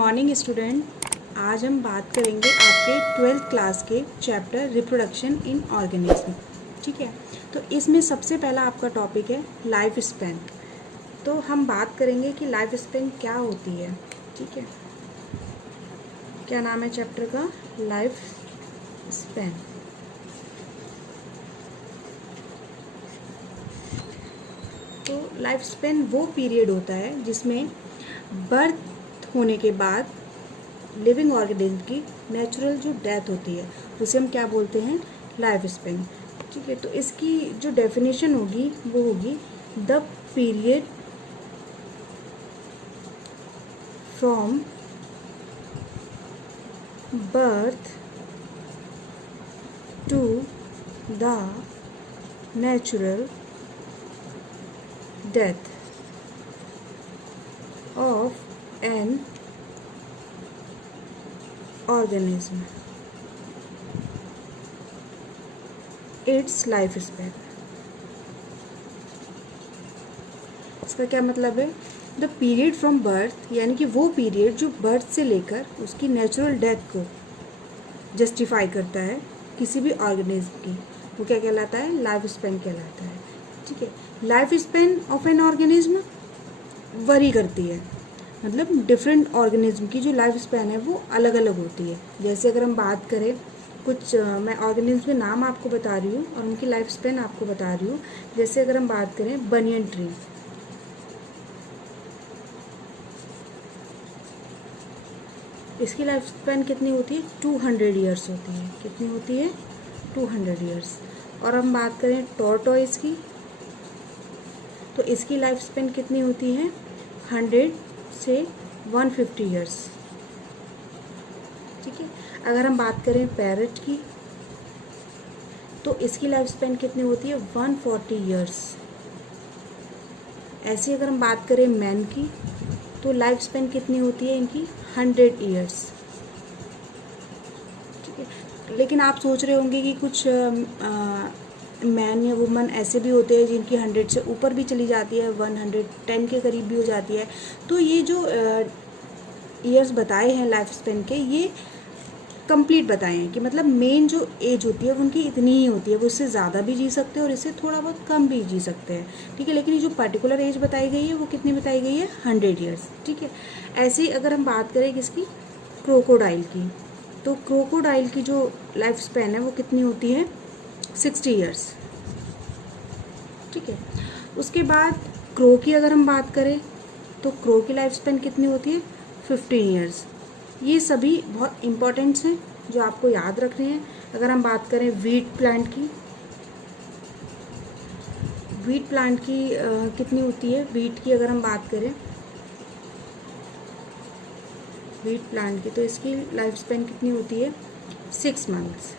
Morning student. आज हम बात करेंगे आपके 12th क्लास के चैप्टर रिप्रोडक्शन इन ऑर्गेनिज्म। ठीक है, तो इसमें सबसे पहला आपका टॉपिक है लाइफ स्पैन। तो हम बात करेंगे कि लाइफ स्पैन क्या होती है। ठीक है, क्या नाम है चैप्टर का? Life span. तो लाइफ स्पैन वो पीरियड होता है जिसमें बर्थ होने के बाद लिविंग ऑर्गेनिज्म की नेचुरल जो डेथ होती है उसे हम क्या बोलते हैं? Life span. ठीक है, तो इसकी जो डेफिनेशन होगी वो होगी the period from birth to the natural death of an organism, its life span। इसका क्या मतलब है? द पीरियड फ्रॉम बर्थ, यानी कि वो पीरियड जो बर्थ से लेकर उसकी नेचुरल डेथ को जस्टिफाई करता है किसी भी ऑर्गेनिज्म की, वो क्या कहलाता है? लाइफ स्पैन कहलाता है। ठीक है, life span of an organism worry करती है, मतलब डिफरेंट ऑर्गेनिज्म की जो लाइफ स्पैन है वो अलग अलग होती है। जैसे अगर हम बात करें कुछ मैं ऑर्गेनिज्म के नाम आपको बता रही हूँ और उनकी लाइफ स्पैन आपको बता रही हूँ। जैसे अगर हम बात करें बनियन ट्री, इसकी लाइफ स्पैन कितनी होती है? 200 ईयर्स होती है। कितनी होती है? 200 ईयर्स। और हम बात करें टॉर्टोइस की, तो इसकी लाइफ स्पैन कितनी होती है? 100 से 150 ईयर्स। ठीक है, अगर हम बात करें पैरट की, तो इसकी लाइफ स्पैन कितनी होती है? 140 ईयर्स। ऐसे अगर हम बात करें मैन की, तो लाइफ स्पैन कितनी होती है इनकी? 100 ईयर्स। ठीक है, लेकिन आप सोच रहे होंगे कि कुछ मैन या वुमन ऐसे भी होते हैं जिनकी 100 से ऊपर भी चली जाती है, 110 के करीब भी हो जाती है। तो ये जो ईयर्स बताए हैं लाइफ स्पैन के, ये कंप्लीट बताए हैं कि मतलब मेन जो एज होती है वो उनकी इतनी ही होती है। वो इससे ज़्यादा भी जी सकते हैं और इससे थोड़ा बहुत कम भी जी सकते हैं। ठीक है, लेकिन ये जो पर्टिकुलर एज बताई गई है वो कितनी बताई गई है? 100 ईयर्स। ठीक है, ऐसे ही अगर हम बात करें किसकी? क्रोकोडाइल की, तो क्रोकोडाइल की जो लाइफ स्पैन है वो कितनी होती है? 60 ईयर्स। ठीक है, उसके बाद क्रो की अगर हम बात करें तो क्रो की लाइफ स्पैन कितनी होती है? 15 ईयर्स। ये सभी बहुत इम्पोर्टेंट्स हैं जो आपको याद रखने हैं। अगर हम बात करें वीट प्लांट की, वीट प्लांट की कितनी होती है? वीट की अगर हम बात करें वीट प्लांट की, तो इसकी लाइफ स्पैन कितनी होती है? 6 मंथ्स।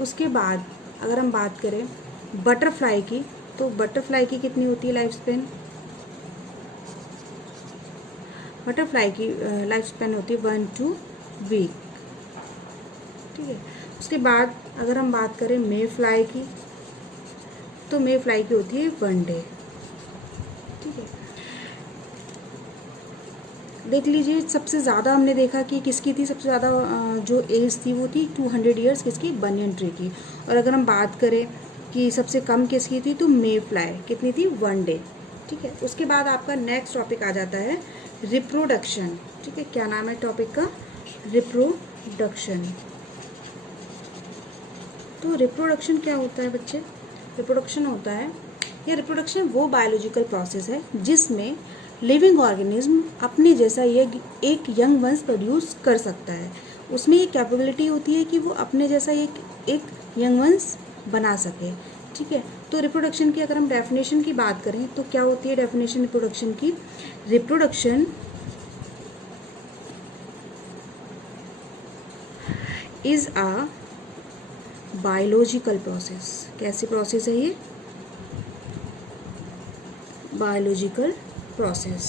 उसके बाद अगर हम बात करें बटरफ्लाई की, तो बटरफ्लाई की कितनी होती है लाइफ स्पैन? बटरफ्लाई की लाइफ स्पैन होती है 1 to 2 वीक। ठीक है, उसके बाद अगर हम बात करें मे फ्लाई की, तो मे फ्लाई की होती है 1 डे। ठीक है, देख लीजिए सबसे ज़्यादा हमने देखा कि किसकी थी सबसे ज़्यादा जो एज थी वो थी 200 ईयर्स, किसकी? बनियन ट्री की। और अगर हम बात करें कि सबसे कम किसकी थी, तो मे फ्लाई कितनी थी? 1 डे। ठीक है, उसके बाद आपका नेक्स्ट टॉपिक आ जाता है रिप्रोडक्शन। ठीक है, क्या नाम है टॉपिक का? रिप्रोडक्शन। तो रिप्रोडक्शन क्या होता है बच्चे? रिप्रोडक्शन होता है, या रिप्रोडक्शन वो बायोलॉजिकल प्रोसेस है जिसमें लिविंग ऑर्गेनिज्म अपने जैसा एक यंग वंस प्रोड्यूस कर सकता है। उसमें ये कैपेबिलिटी होती है कि वो अपने जैसा एक यंग वंस बना सके। ठीक है, तो रिप्रोडक्शन की अगर हम डेफिनेशन की बात करें तो क्या होती है डेफिनेशन रिप्रोडक्शन की? Reproduction is a biological process. कैसी प्रोसेस है ये? Biological process.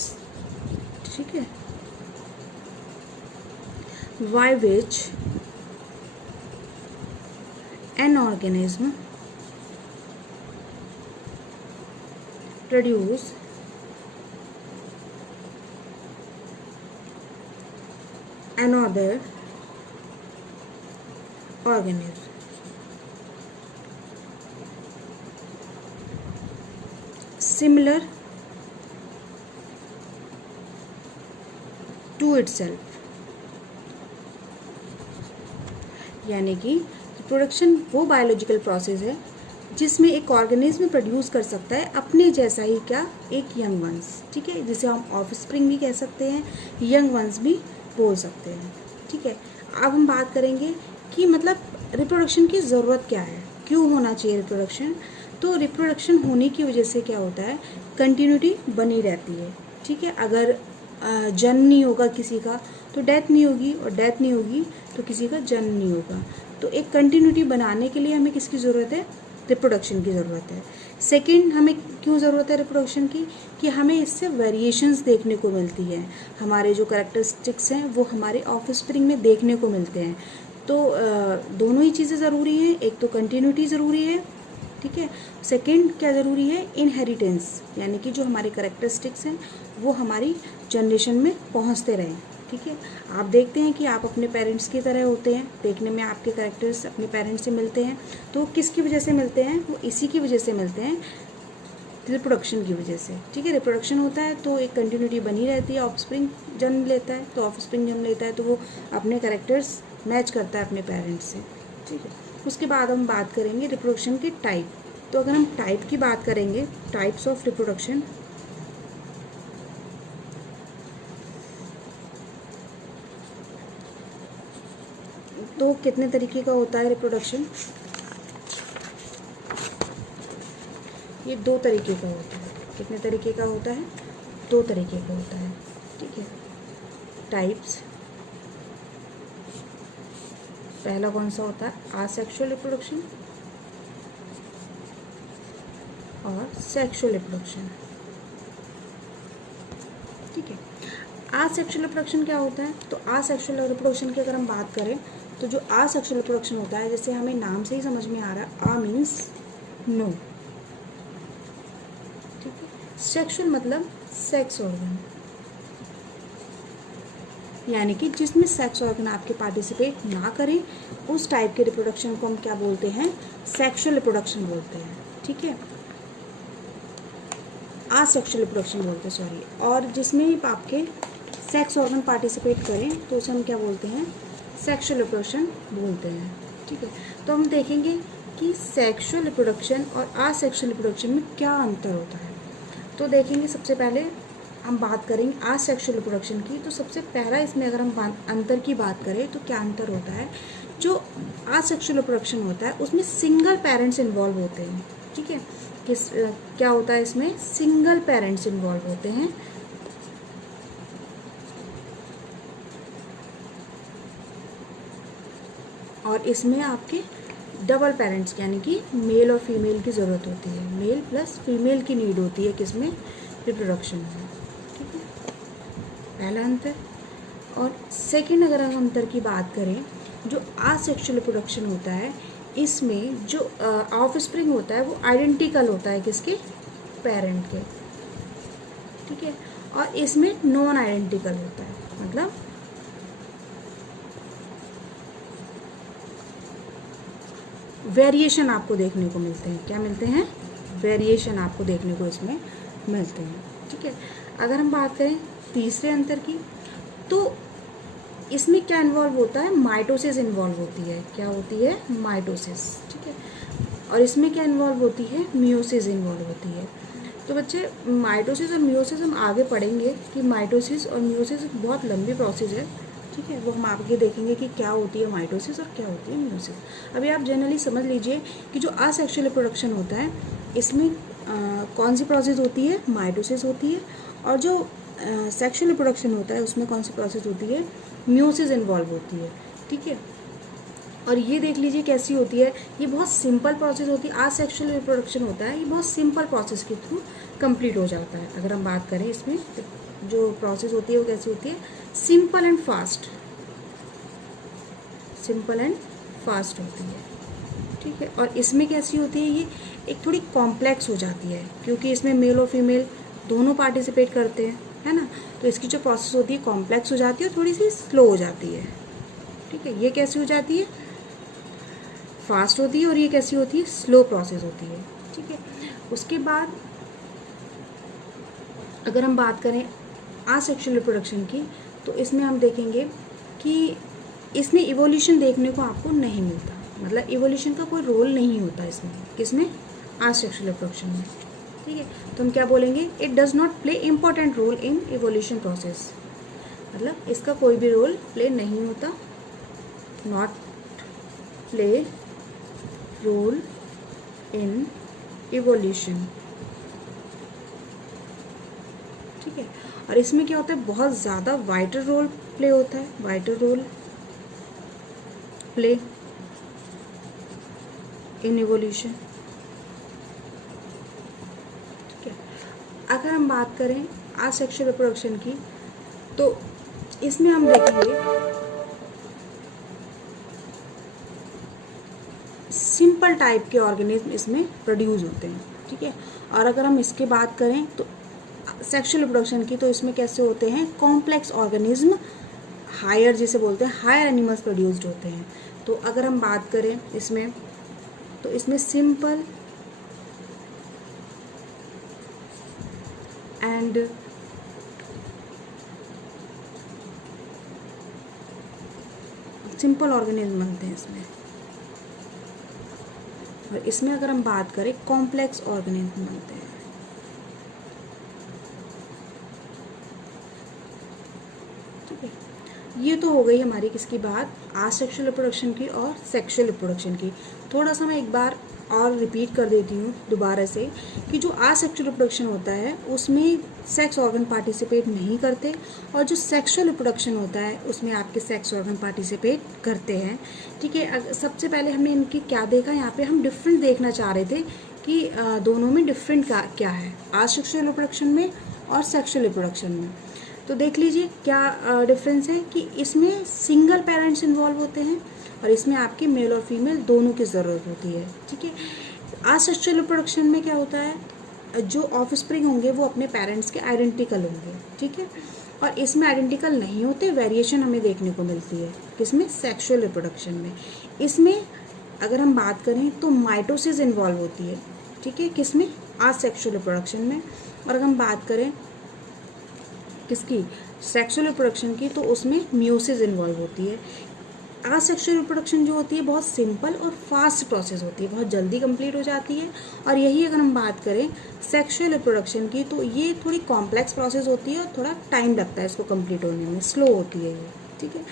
ठीक है, by which an organism produce other organism. Similar to itself, यानी कि रिप्रोडक्शन वो बायोलॉजिकल प्रोसेस है जिसमें एक ऑर्गेनिज्म प्रोड्यूस कर सकता है अपने जैसा ही क्या, एक यंग वंस, ठीक है, जिसे हम ऑफस्प्रिंग भी कह सकते हैं, यंग वंस भी बोल सकते हैं, ठीक है। अब हम बात करेंगे कि मतलब रिप्रोडक्शन की ज़रूरत क्या है, क्यों होना चाहिए रिप्रोडक्शन। तो रिप्रोडक्शन होने की वजह से क्या होता है, कंटिन्यूटी बनी रहती है, ठीक है। अगर जन्म नहीं होगा किसी का तो डेथ नहीं होगी, और डेथ नहीं होगी तो किसी का जन्म नहीं होगा। तो एक कंटिन्यूटी बनाने के लिए हमें किसकी ज़रूरत है, रिप्रोडक्शन की ज़रूरत है। सेकंड, हमें क्यों ज़रूरत है रिप्रोडक्शन की, कि हमें इससे वेरिएशंस देखने को मिलती है, हमारे जो कैरेक्टरिस्टिक्स हैं वो हमारे ऑफस्प्रिंग में देखने को मिलते हैं। तो दोनों ही चीज़ें ज़रूरी हैं, एक तो कंटिन्यूटी ज़रूरी है, ठीक है। सेकंड क्या ज़रूरी है, इनहेरिटेंस, यानी कि जो हमारे कैरेक्टरिस्टिक्स हैं वो हमारी जनरेशन में पहुंचते रहें, ठीक है। आप देखते हैं कि आप अपने पेरेंट्स की तरह होते हैं, देखने में आपके कैरेक्टर्स अपने पेरेंट्स से मिलते हैं, तो किसकी वजह से मिलते हैं, वो इसी की वजह से मिलते हैं, रिप्रोडक्शन की वजह से, ठीक है। रिप्रोडक्शन होता है तो एक कंटिन्यूटी बनी रहती है, ऑफस्प्रिंग जन्म लेता है, तो ऑफस्प्रिंग जन्म लेता है तो वो अपने कैरेक्टर्स मैच करता है अपने पेरेंट्स से, ठीक है। उसके बाद हम बात करेंगे रिप्रोडक्शन के टाइप। तो अगर हम टाइप की बात करेंगे, टाइप्स ऑफ रिप्रोडक्शन, तो कितने तरीके का होता है रिप्रोडक्शन, ये 2 तरीके का होता है। कितने तरीके का होता है, 2 तरीके का होता है, ठीक है। टाइप्स, पहला कौन सा होता है, आसेक्सुअल रिप्रोडक्शन और सेक्सुअल रिप्रोडक्शन, ठीक है। आसेक्सुअल रिप्रोडक्शन क्या होता है, तो आसेक्सुअल रिप्रोडक्शन की अगर हम बात करें तो जो आसेक्सुअल रिप्रोडक्शन होता है, जैसे हमें नाम से ही समझ में आ रहा है, आ मीन्स नो, ठीक है। सेक्सुअल मतलब सेक्स ऑर्गन, यानी कि जिसमें सेक्स ऑर्गन आपके पार्टिसिपेट ना करें, उस टाइप के रिप्रोडक्शन को हम क्या बोलते हैं, सेक्सुअल रिप्रोडक्शन बोलते हैं, ठीक है, आसेक्सुअल रिप्रोडक्शन बोलते हैं, सॉरी। और जिसमें आपके सेक्स ऑर्गन पार्टिसिपेट करें तो उसे हम क्या बोलते हैं, सेक्सुअल रिप्रोडक्शन बोलते हैं, ठीक है। तो हम देखेंगे कि सेक्सुअल रिप्रोडक्शन और आसेक्सुअल रिप्रोडक्शन में क्या अंतर होता है। तो देखेंगे, सबसे पहले हम बात करेंगे आसेक्सुअल रिप्रोडक्शन की। तो सबसे पहला इसमें अगर हम अंतर की बात करें तो क्या अंतर होता है, जो आसेक्सुअल रिप्रोडक्शन होता है उसमें सिंगल पेरेंट्स इन्वॉल्व होते हैं, ठीक है। क्या होता है इसमें, सिंगल पेरेंट्स इन्वॉल्व होते हैं, और इसमें आपके डबल पेरेंट्स यानी कि मेल और फीमेल की ज़रूरत होती है, मेल प्लस फीमेल की नीड होती है किसमें, रिप्रोडक्शन में, ठीक है, पहला अंतर। और सेकंड अगर हम अंतर की बात करें, जो आसेक्सुअल रिप्रोडक्शन होता है इसमें जो ऑफस्प्रिंग होता है वो आइडेंटिकल होता है किसके, पेरेंट के, ठीक है। और इसमें नॉन आइडेंटिकल होता है, मतलब वेरिएशन आपको देखने को मिलते हैं, क्या मिलते हैं, वेरिएशन आपको देखने को इसमें मिलते हैं, ठीक है। अगर हम बात करें तीसरे अंतर की, तो इसमें क्या इन्वॉल्व होता है, माइटोसिस इन्वॉल्व होती है, क्या होती है, माइटोसिस, ठीक है। और इसमें क्या इन्वॉल्व होती है, मियोसिस इन्वॉल्व होती है। तो बच्चे माइटोसिस और मियोसिस हम आगे पढ़ेंगे कि माइटोसिस और मियोसिस एक बहुत लंबी प्रोसेस है, ठीक है, वो हम आगे देखेंगे कि क्या होती है माइटोसिस और क्या होती है मियोसिस। अभी आप जनरली समझ लीजिए कि जो असेक्सुअल रिप्रोडक्शन होता है इसमें कौन सी प्रोसेस होती है, माइटोसिस होती है, और जो सेक्सुअल रिप्रोडक्शन होता है उसमें कौन सी प्रोसेस होती है, मियोसिस इन्वॉल्व होती है, ठीक है। और ये देख लीजिए कैसी होती है, ये बहुत सिंपल प्रोसेस होती है, असेक्सुअल रिप्रोडक्शन होता है ये बहुत सिंपल प्रोसेस के थ्रू कंप्लीट हो जाता है। अगर हम बात करें इसमें जो प्रोसेस होती है वो कैसी होती है, simple and fast, simple and fast होती है, ठीक है। और इसमें कैसी होती है, ये एक थोड़ी कॉम्प्लेक्स हो जाती है क्योंकि इसमें मेल और फीमेल दोनों पार्टिसिपेट करते हैं, है ना, तो इसकी जो प्रोसेस होती है कॉम्प्लेक्स हो जाती है और थोड़ी सी स्लो हो जाती है, ठीक है, ये कैसी हो जाती है, फास्ट होती है, और ये कैसी होती है, स्लो प्रोसेस होती है। ठीक है, उसके बाद अगर हम बात करें आसेक्सुअल रिप्रोडक्शन की, तो इसमें हम देखेंगे कि इसमें इवोल्यूशन देखने को आपको नहीं मिलता, मतलब इवोल्यूशन का कोई रोल नहीं होता इसमें, किसमें, आसेक्सुअल रिप्रोडक्शन में। ठीक है, तो हम क्या बोलेंगे, it does not play important role in evolution process, मतलब इसका कोई भी रोल प्ले नहीं होता, not play role in evolution. ठीक है, और इसमें क्या होता है, बहुत ज़्यादा वाइटल रोल प्ले होता है, vital role play in evolution. ठीक है, अगर हम बात करें आसेक्सुअल रिप्रोडक्शन की, तो इसमें हम देखेंगे सिंपल टाइप के ऑर्गेनिज्म इसमें प्रोड्यूस होते हैं। ठीक है, और अगर हम इसकी बात करें तो सेक्सुअल रिप्रोडक्शन की, तो इसमें कैसे होते हैं, कॉम्प्लेक्स ऑर्गेनिज्म, हायर जिसे बोलते हैं, हायर एनिमल्स प्रोड्यूस्ड होते हैं। तो अगर हम बात करें इसमें, तो इसमें सिंपल एंड सिंपल ऑर्गेनिज्म बनते हैं इसमें, और इसमें अगर हम बात करें कॉम्प्लेक्स ऑर्गेनिज्म बनते हैं। ठीक है, ये तो हो गई हमारी किसकी बात, आसेक्सुअल रिप्रोडक्शन की और सेक्सुअल रिप्रोडक्शन की। थोड़ा सा मैं एक बार और रिपीट कर देती हूँ दोबारा से, कि जो आसेक्सुअल रिप्रोडक्शन होता है उसमें सेक्स ऑर्गन पार्टिसिपेट नहीं करते, और जो सेक्सुअल रिप्रोडक्शन होता है उसमें आपके सेक्स ऑर्गन पार्टिसिपेट करते हैं। ठीक है, सबसे पहले हमने इनकी क्या देखा, यहाँ पे हम डिफरेंट देखना चाह रहे थे कि दोनों में डिफरेंट क्या है, आसेक्सुअल रिप्रोडक्शन में और सेक्सुअल रिप्रोडक्शन में। तो देख लीजिए क्या डिफरेंस है, कि इसमें सिंगल पेरेंट्स इन्वॉल्व होते हैं, और इसमें आपके मेल और फीमेल दोनों की ज़रूरत होती है। ठीक है, आसेक्सुअल रिप्रोडक्शन में क्या होता है, जो ऑफस्प्रिंग होंगे वो अपने पेरेंट्स के आइडेंटिकल होंगे। ठीक है, और इसमें आइडेंटिकल नहीं होते, वेरिएशन हमें देखने को मिलती है, किसमें, सेक्सुअल रिप्रोडक्शन में। इसमें अगर हम बात करें तो माइटोसिस इन्वॉल्व होती है। ठीक है, किसमें, आसेक्सुअल रिप्रोडक्शन में। और अगर हम बात करें किसकी, सेक्सुअल रिप्रोडक्शन की, तो उसमें मियोसिस इन्वॉल्व होती है। आसेक्सुअल रिप्रोडक्शन जो होती है बहुत सिंपल और फास्ट प्रोसेस होती है, बहुत जल्दी कंप्लीट हो जाती है। और यही अगर हम बात करें सेक्सुअल रिप्रोडक्शन की, तो ये थोड़ी कॉम्प्लेक्स प्रोसेस होती है और थोड़ा टाइम लगता है इसको कंप्लीट होने में, स्लो होती है ये। ठीक है,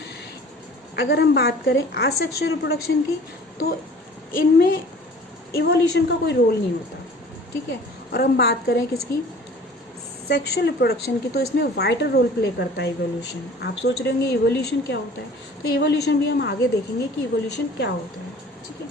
अगर हम बात करें आसेक्सुअल रिप्रोडक्शन की, तो इनमें इवोल्यूशन का कोई रोल नहीं होता। ठीक है, और हम बात करें किसकी, सेक्सुअल रिप्रोडक्शन की, तो इसमें वाइटल रोल प्ले करता है इवोल्यूशन। आप सोच रहे होंगे इवोल्यूशन क्या होता है, तो इवोल्यूशन भी हम आगे देखेंगे कि इवोल्यूशन क्या होता है। ठीक है,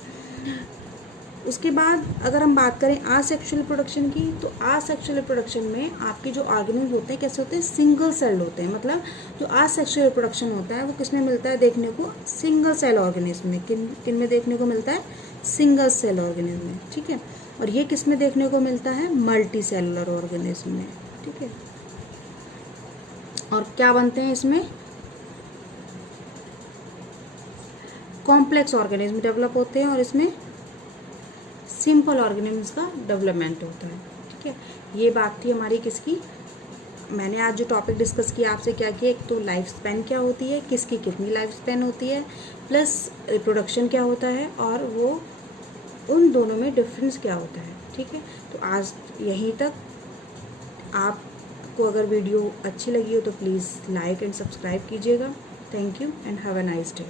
उसके बाद अगर हम बात करें आसेक्सुअल रिप्रोडक्शन की, तो आसेक्सुअल रिप्रोडक्शन में आपके जो ऑर्गेनिज्म होते हैं कैसे होते हैं, सिंगल सेल होते हैं। मतलब जो आसेक्सुअल रिप्रोडक्शन होता है वो किसमें मिलता है देखने को, सिंगल सेल ऑर्गेनिज्म में। किन में देखने को मिलता है, सिंगल सेल ऑर्गेनिज्म में। ठीक है, और ये किस में देखने को मिलता है, मल्टी सेलुलर ऑर्गेनिज्म में। ठीक है, और क्या बनते हैं इसमें, कॉम्प्लेक्स ऑर्गेनिज्म डेवलप होते हैं, और इसमें सिंपल ऑर्गेनिज्म का डेवलपमेंट होता है। ठीक है, ये बात थी हमारी किसकी, मैंने आज जो टॉपिक डिस्कस किया आपसे क्या किया, एक तो लाइफ स्पैन क्या होती है, किसकी कितनी लाइफ स्पैन होती है, प्लस रिप्रोडक्शन क्या होता है, और वो उन दोनों में डिफरेंस क्या होता है। ठीक है, तो आज यहीं तक। आपको अगर वीडियो अच्छी लगी हो तो प्लीज़ लाइक एंड सब्सक्राइब कीजिएगा। Thank you and have a nice day.